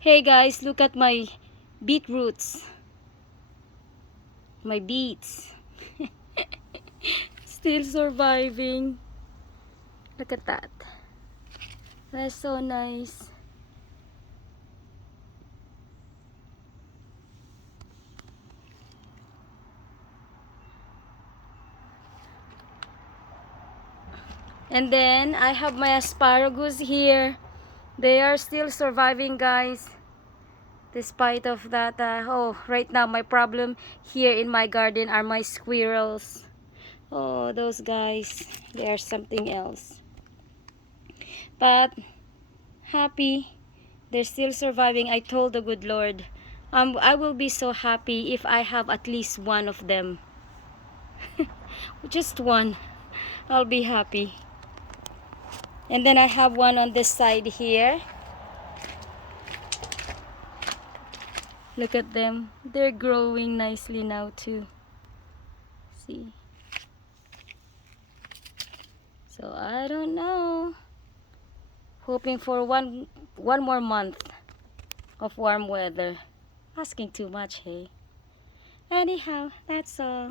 Hey guys, look at my beetroots. My beets. Still surviving. Look at that. That's so nice. And then I have my asparagus here. They are still surviving, guys. Despite of that, right now my problem here in my garden are my squirrels. Oh, those guys, they are something else. But happy, they're still surviving. I told the good Lord, I will be so happy if I have at least one of them. Just one, I'll be happy. And then I have one on this side here. Look at them, they're growing nicely now too. See, so I don't know, hoping for one more month of warm weather. Asking too much, hey. Anyhow, that's all.